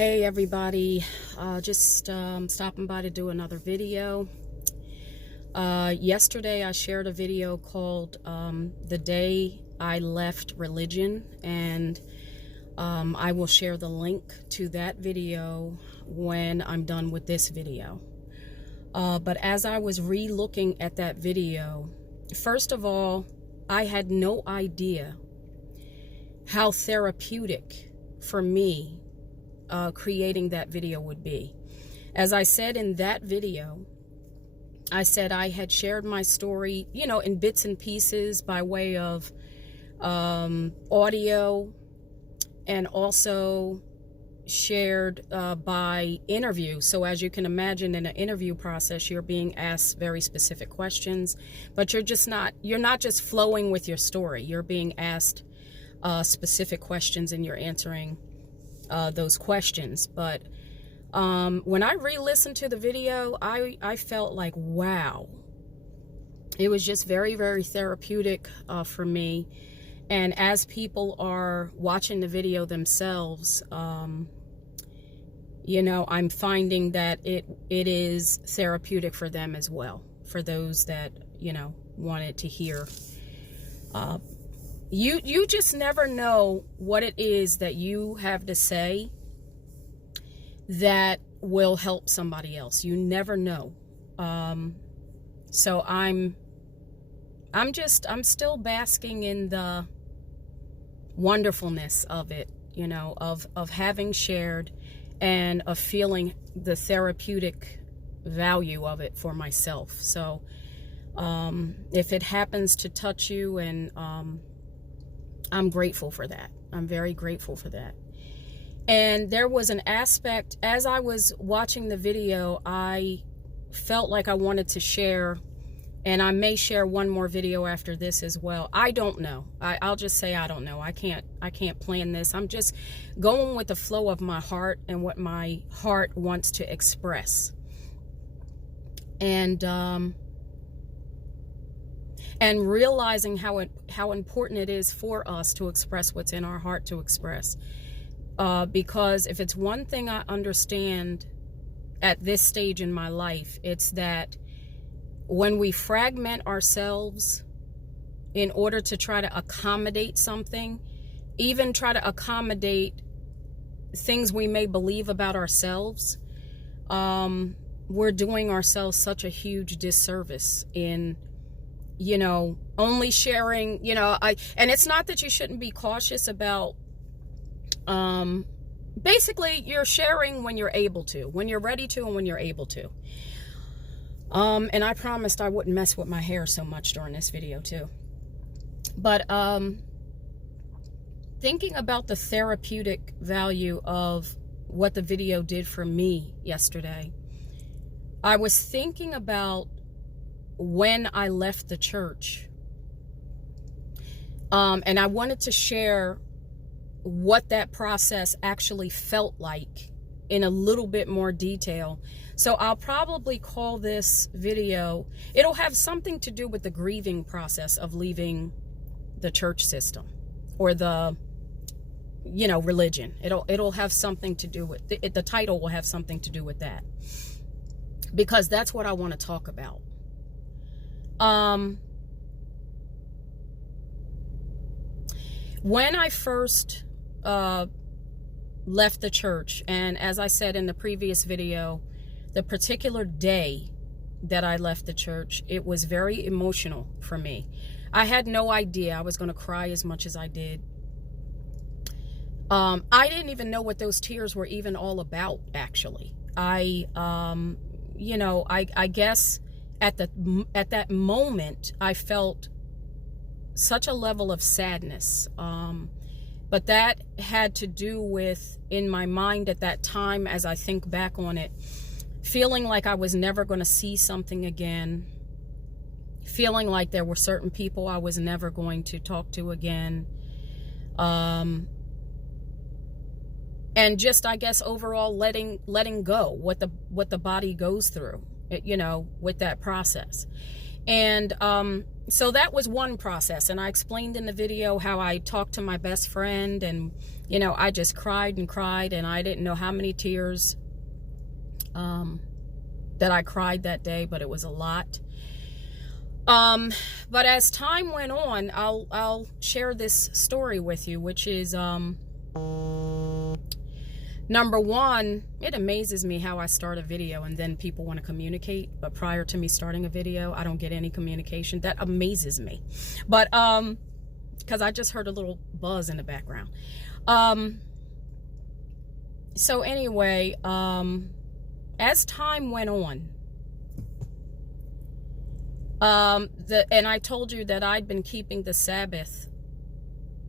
Hey everybody, just stopping by to do another video. Yesterday I shared a video called The Day I Left Religion, and I will share the link to that video when I'm done with this video. But as I was re-looking at that video, first of all, I had no idea how therapeutic for me creating that video would be. As I said in that video, I said I had shared my story, in bits and pieces by way of audio, and also shared by interview. So as you can imagine, in an interview process, you're being asked very specific questions, but you're not just flowing with your story. You're being asked specific questions and you're answering those questions. But when I re-listened to the video, I felt like, wow, it was just very, very therapeutic for me. And as people are watching the video themselves, I'm finding that it is therapeutic for them as well, for those that wanted to hear. You just never know what it is that you have to say that will help somebody else. You never know. So I'm still basking in the wonderfulness of it, of having shared and of feeling the therapeutic value of it for myself. So if it happens to touch you, and I'm grateful for that. I'm very grateful for that. And there was an aspect, as I was watching the video, I felt like I wanted to share, and I may share one more video after this as well. I don't know. I'll just say I don't know. I can't plan this. I'm just going with the flow of my heart and what my heart wants to express. And realizing how important it is for us to express what's in our heart to express. Because if it's one thing I understand at this stage in my life, it's that when we fragment ourselves in order to try to accommodate something, even try to accommodate things we may believe about ourselves, we're doing ourselves such a huge disservice in only sharing, and it's not that you shouldn't be cautious about, basically you're sharing when you're able to, when you're ready to, and when you're able to. And I promised I wouldn't mess with my hair so much during this video too. But, thinking about the therapeutic value of what the video did for me yesterday, I was thinking about when I left the church, and I wanted to share what that process actually felt like in a little bit more detail. So I'll probably call this video, it'll have something to do with the grieving process of leaving the church system, or the religion. It'll have something to do with the title will have something to do with that, because that's what I want to talk about. When I first left the church, and as I said in the previous video, the particular day that I left the church, it was very emotional for me. I had no idea I was going to cry as much as I did. I didn't even know what those tears were even all about, actually. I guess at that moment, I felt such a level of sadness. But that had to do with, in my mind at that time, as I think back on it, feeling like I was never going to see something again, feeling like there were certain people I was never going to talk to again, and just, I guess, overall letting go what the body goes through, with that process. And So that was one process, and I explained in the video how I talked to my best friend, and I just cried and cried, and I didn't know how many tears that I cried that day, but it was a lot. But as time went on, I'll share this story with you, which is number one, it amazes me how I start a video and then people want to communicate, but prior to me starting a video, I don't get any communication. That amazes me. But because I just heard a little buzz in the background. So anyway, as time went on, and I told you that I'd been keeping the Sabbath,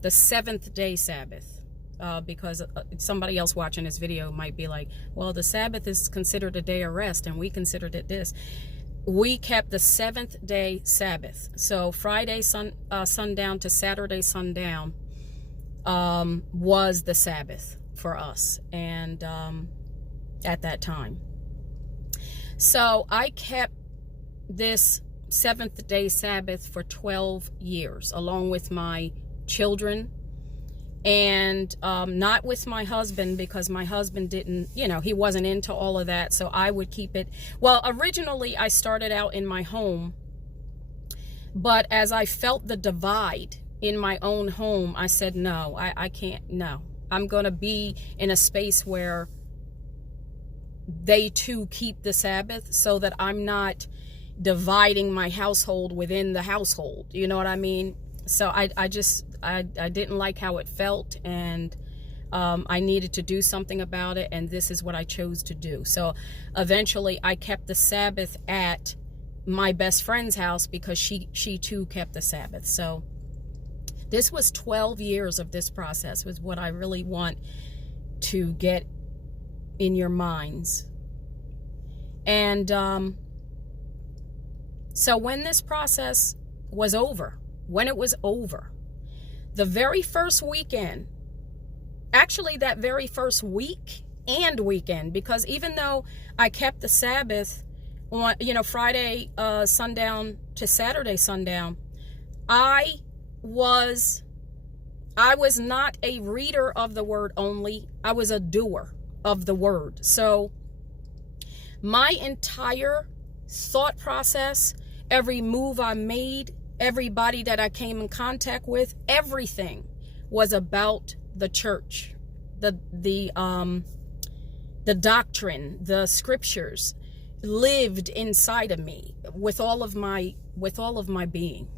the 7th day Sabbath, because somebody else watching this video might be like, well, the Sabbath is considered a day of rest, and we considered it this. We kept the 7th day Sabbath. So Friday sundown to Saturday sundown was the Sabbath for us, and at that time. So I kept this 7th day Sabbath for 12 years, along with my children, and not with my husband, because my husband didn't, he wasn't into all of that. So I would keep it. Well, originally I started out in my home, but as I felt the divide in my own home, I said, no, I can't. No, I'm going to be in a space where they too keep the Sabbath, so that I'm not dividing my household within the household. You know what I mean? So I didn't like how it felt, and I needed to do something about it, and this is what I chose to do. So eventually I kept the Sabbath at my best friend's house, because she too kept the Sabbath. So this was 12 years of this process, was what I really want to get in your minds. And so when this process was over, the very first weekend, actually that very first week and weekend, because even though I kept the Sabbath on, Friday sundown to Saturday sundown, I was not a reader of the word only. I was a doer of the word. So my entire thought process, every move I made, everybody that I came in contact with, everything was about the church, the doctrine, the scriptures lived inside of me with all of my being.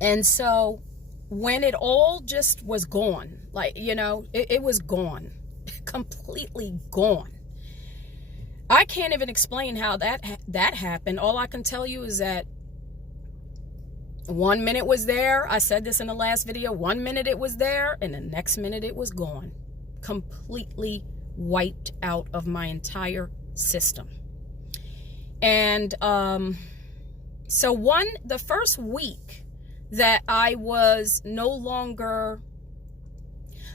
And so when it all just was gone, it was gone, completely gone. I can't even explain how that happened. All I can tell you is that 1 minute was there. I said this in the last video. 1 minute it was there, and the next minute it was gone. Completely wiped out of my entire system. And so the first week that I was no longer,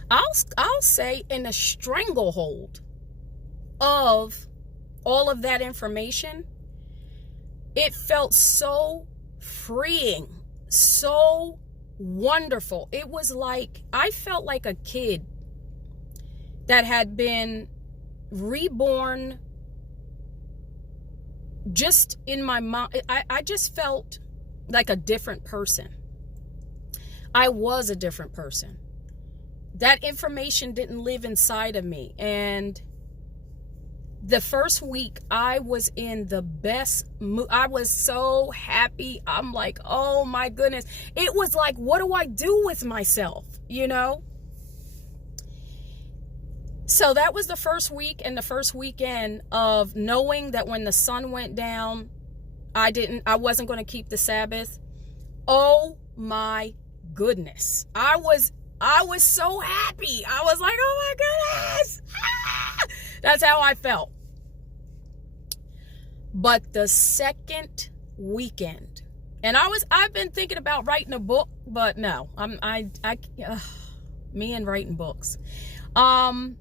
I'll say, in a stranglehold of all of that information, it felt so freeing, so wonderful. It was like I felt like a kid that had been reborn just in my mind. I just felt like a different person. I was a different person. That information didn't live inside of me. And the first week, I was in the best mood. I was so happy. I'm like, oh my goodness. It was like, what do I do with myself? So that was the first week and the first weekend of knowing that when the sun went down, I wasn't going to keep the Sabbath. Oh my goodness. I was so happy. I was like, oh my goodness. That's how I felt. But the second weekend, and I've been thinking about writing a book, but no, me and writing books. But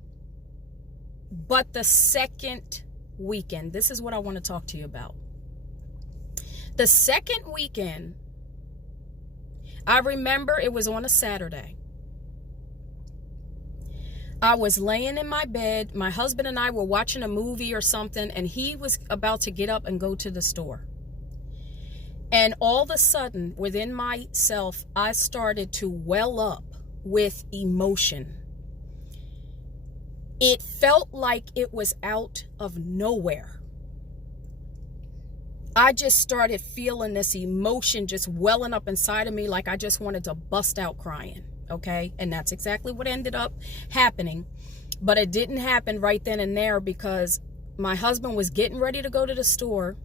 the second weekend, this is what I want to talk to you about. The second weekend, I remember it was on a Saturday. I was laying in my bed. My husband and I were watching a movie or something, and he was about to get up and go to the store. And all of a sudden, within myself, I started to well up with emotion. It felt like it was out of nowhere. I just started feeling this emotion just welling up inside of me, like I just wanted to bust out crying. Okay, and that's exactly what ended up happening. But it didn't happen right then and there because my husband was getting ready to go to the store,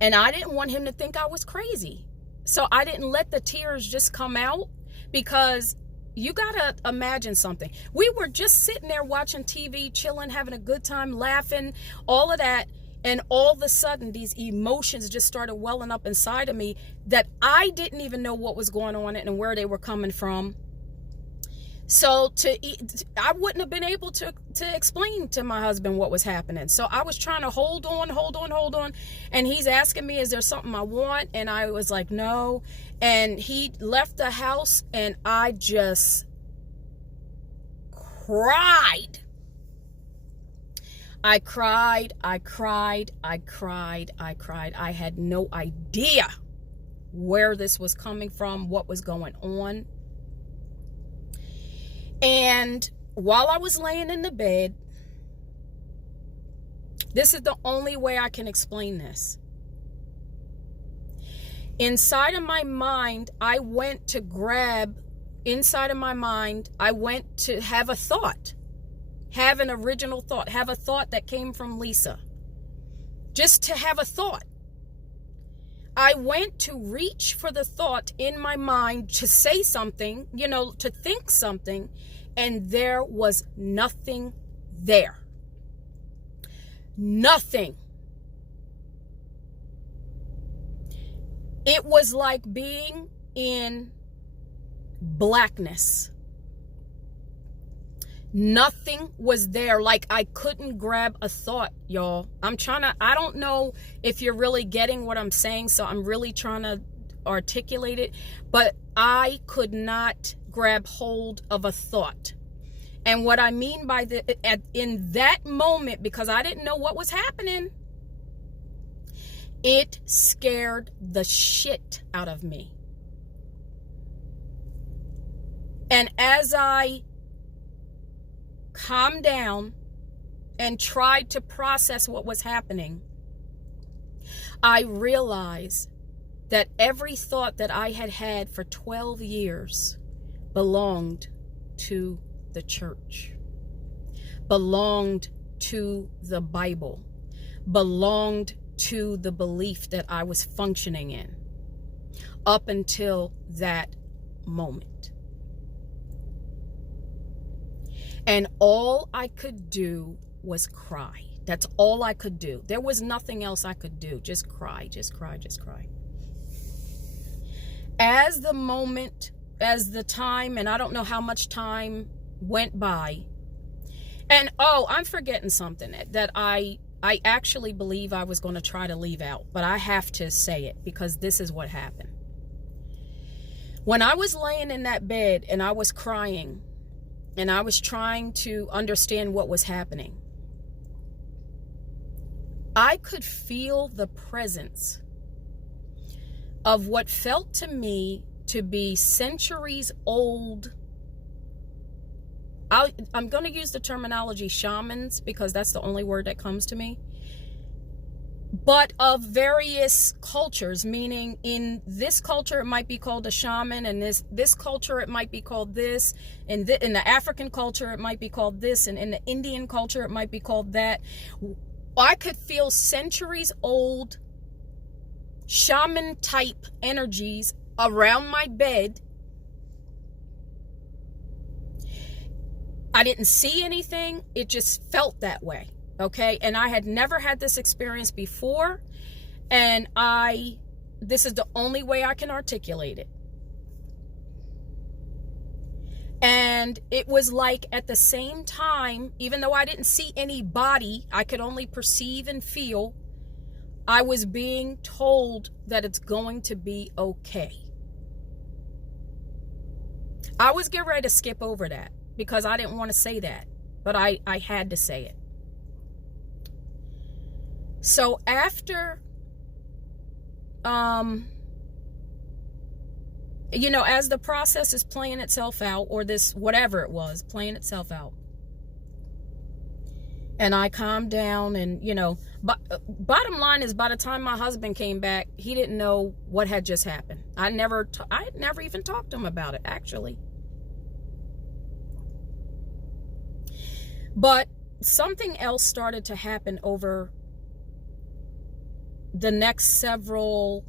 and I didn't want him to think I was crazy. So I didn't let the tears just come out, because you gotta imagine something. We were just sitting there watching TV, chilling, having a good time, laughing, all of that. And all of a sudden, these emotions just started welling up inside of me that I didn't even know what was going on and where they were coming from. So I wouldn't have been able to explain to my husband what was happening. So I was trying to hold on. And he's asking me, is there something I want? And I was like, no. And he left the house, and I just cried. I cried. I had no idea where this was coming from, what was going on. And while I was laying in the bed, this is the only way I can explain this. Inside of my mind, I went to have a thought. Have an original thought, have a thought that came from Lisa. Just to have a thought. I went to reach for the thought in my mind to say something, to think something, and there was nothing there. Nothing. It was like being in blackness. Nothing was there. Like I couldn't grab a thought, y'all. I don't know if you're really getting what I'm saying, so I'm really trying to articulate it, but I could not grab hold of a thought. And what I mean by in that moment, because I didn't know what was happening, it scared the shit out of me. And as I calmed down and tried to process what was happening, I realized that every thought that I had had for 12 years belonged to the church, belonged to the Bible, belonged to the belief that I was functioning in up until that moment. And all I could do was cry. That's all I could do. There was nothing else I could do. Just cry, just cry, just cry. As the time, and I don't know how much time went by. And I'm forgetting something that I actually believe I was going to try to leave out, but I have to say it because this is what happened. When I was laying in that bed and I was crying, and I was trying to understand what was happening, I could feel the presence of what felt to me to be centuries old. I'm going to use the terminology shamans because that's the only word that comes to me. But of various cultures, meaning in this culture it might be called a shaman, and this culture it might be called this, and in the African culture it might be called this, and in the Indian culture it might be called that. I could feel centuries old shaman type energies around my bed. I didn't see anything, it just felt that way. Okay, and I had never had this experience before, and this is the only way I can articulate it. And it was like at the same time, even though I didn't see any body, I could only perceive and feel. I was being told that it's going to be okay. I was getting ready to skip over that because I didn't want to say that, but I had to say it. So after, as the process is playing itself out, or this, whatever it was, playing itself out, and I calmed down, and, but bottom line is, by the time my husband came back, he didn't know what had just happened. I never even talked to him about it, actually. But something else started to happen over the next several,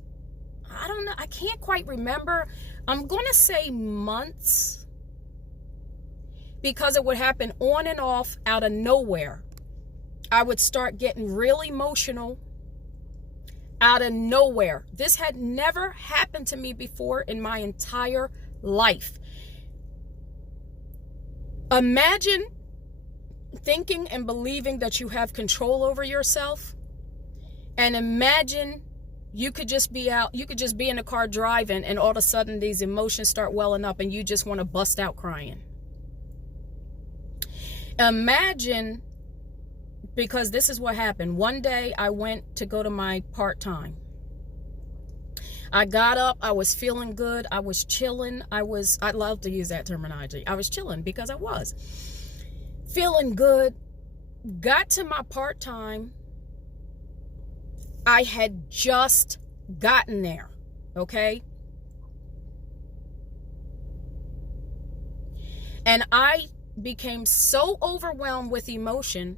I don't know, I can't quite remember. I'm going to say months, because it would happen on and off out of nowhere. I would start getting real emotional out of nowhere. This had never happened to me before in my entire life. Imagine thinking and believing that you have control over yourself, and imagine you could just be in a car driving, and all of a sudden these emotions start welling up and you just want to bust out crying. Imagine, because this is what happened. One day I went to go to my part-time. I got up, I was feeling good, I was chilling, I love to use that terminology. I was chilling because I was feeling good. Got to my part-time. I had just gotten there, okay? And I became so overwhelmed with emotion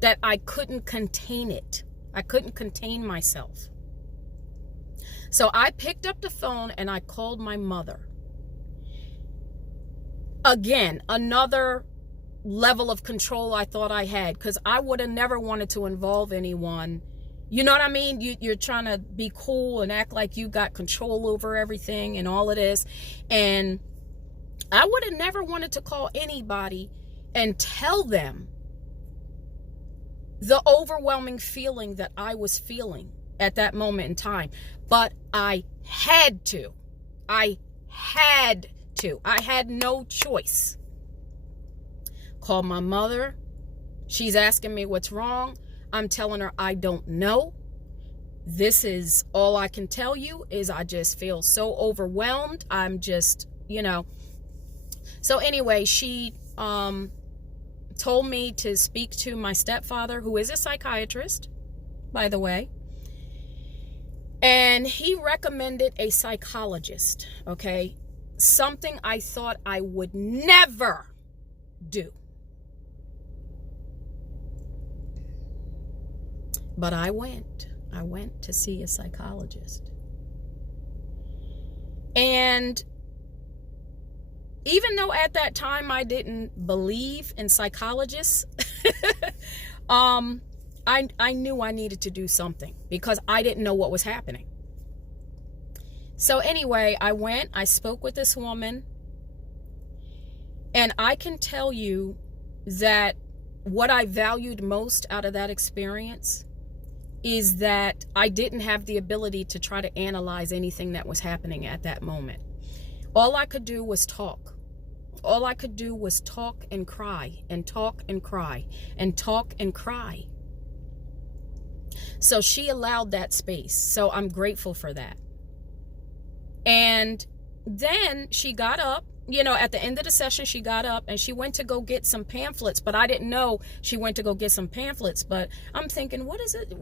that I couldn't contain it. I couldn't contain myself. So I picked up the phone and I called my mother. Again, another level of control I thought I had, because I would have never wanted to involve anyone. You know what I mean? You're trying to be cool and act like you got control over everything and all of this. And I would have never wanted to call anybody and tell them the overwhelming feeling that I was feeling at that moment in time. But I had to. I had no choice. Called my mother. She's asking me what's wrong. I'm telling her I don't know. This is all I can tell you, is I just feel so overwhelmed. I'm just, So anyway, she told me to speak to my stepfather, who is a psychiatrist, by the way. And he recommended a psychologist, okay? Something I thought I would never do. But I went to see a psychologist. And even though at that time I didn't believe in psychologists, I knew I needed to do something because I didn't know what was happening. So anyway, I went, I spoke with this woman, and I can tell you that what I valued most out of that experience is that I didn't have the ability to try to analyze anything that was happening at that moment. All I could do was talk. All I could do was talk and cry and talk and cry and talk and cry. So she allowed that space. So I'm grateful for that. And then she got up, at the end of the session, she got up and she went to go get some pamphlets, but I didn't know she went to go get some pamphlets. But I'm thinking, what is it?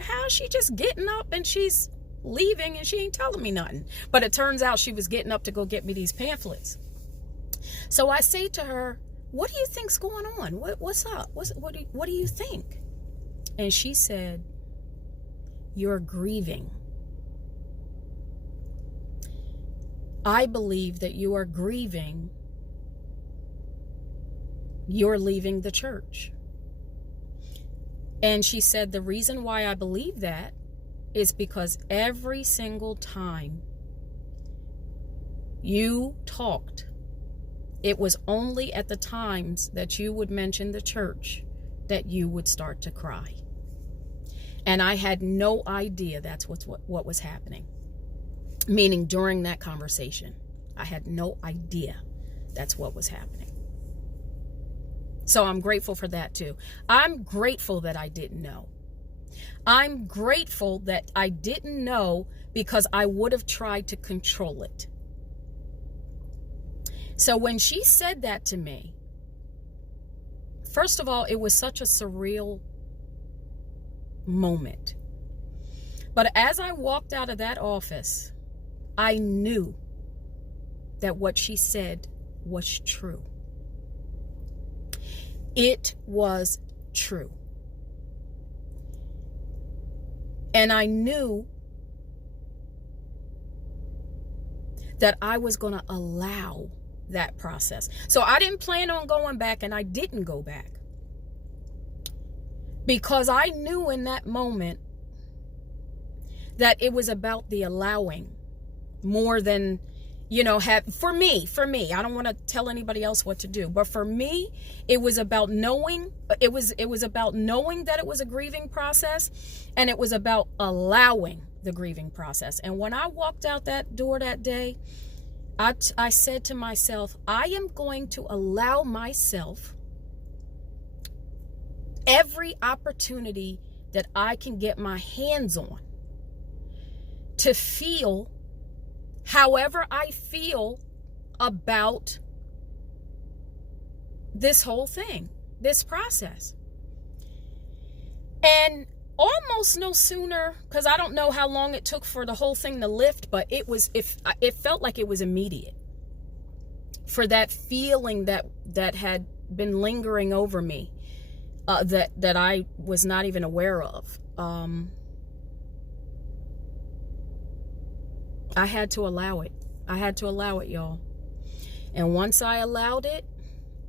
How is she just getting up and she's leaving and she ain't telling me nothing? But it turns out she was getting up to go get me these pamphlets. So I say to her, what do you think's going on? What's up? What do you think? And she said, you're grieving. I believe that you are grieving. You're leaving the church. And she said, the reason why I believe that is because every single time you talked, it was only at the times that you would mention the church that you would start to cry. And I had no idea that's what was happening. Meaning during that conversation, I had no idea that's what was happening. So I'm grateful for that too. I'm grateful that I didn't know. I'm grateful that I didn't know, because I would have tried to control it. So when she said that to me, first of all, it was such a surreal moment. But as I walked out of that office, I knew that what she said was true. It was true. And I knew that I was going to allow that process. So I didn't plan on going back, and I didn't go back. Because I knew in that moment that it was about the allowing more than, for me, I don't want to tell anybody else what to do, but for me, it was about knowing, it was about knowing that it was a grieving process, and it was about allowing the grieving process. And when I walked out that door that day, I said to myself, I am going to allow myself every opportunity that I can get my hands on to feel however I feel about this whole thing, this process. And almost no sooner, because I don't know how long it took for the whole thing to lift, but it felt like it was immediate. For that feeling that had been lingering over me, that I was not even aware of. I had to allow it. I had to allow it, y'all. And once I allowed it,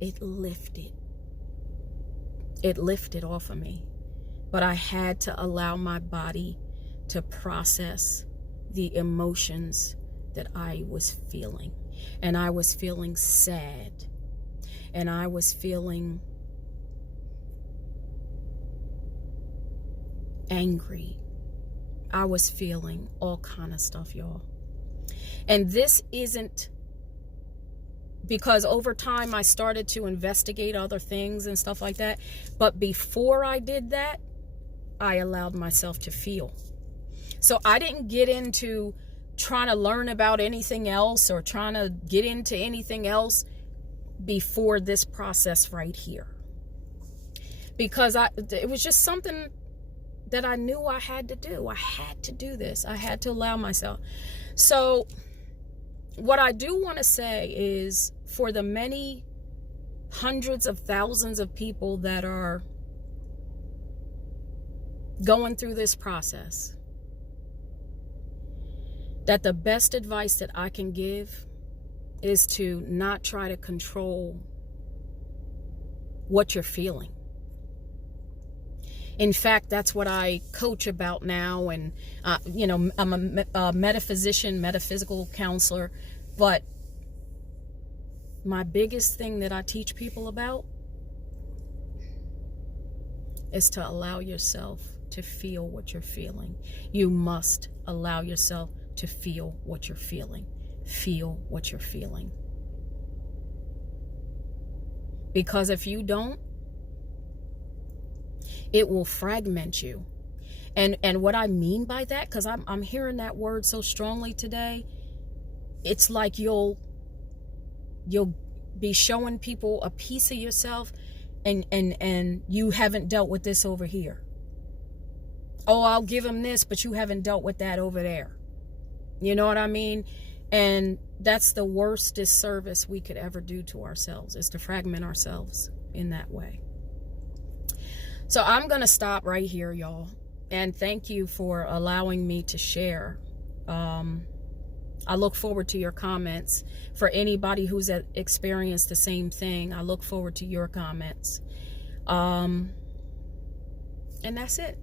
it lifted. It lifted off of me. But I had to allow my body to process the emotions that I was feeling. And I was feeling sad. And I was feeling angry. I was feeling all kind of stuff, y'all. And this isn't because over time I started to investigate other things and stuff like that. But before I did that, I allowed myself to feel. So I didn't get into trying to learn about anything else or trying to get into anything else before this process right here. Because it was just something that I knew I had to do. I had to do this. I had to allow myself. So what I do want to say is, for the many hundreds of thousands of people that are going through this process, that the best advice that I can give is to not try to control what you're feeling. In fact, that's what I coach about now. And, I'm a metaphysician, metaphysical counselor. But my biggest thing that I teach people about is to allow yourself to feel what you're feeling. You must allow yourself to feel what you're feeling. Feel what you're feeling. Because if you don't, it will fragment you. And what I mean by that, because I'm hearing that word so strongly today, it's like you'll be showing people a piece of yourself and you haven't dealt with this over here. Oh, I'll give them this, but you haven't dealt with that over there. You know what I mean? And that's the worst disservice we could ever do to ourselves, is to fragment ourselves in that way. So I'm going to stop right here, y'all. And thank you for allowing me to share. I look forward to your comments. For anybody who's experienced the same thing, I look forward to your comments. And that's it.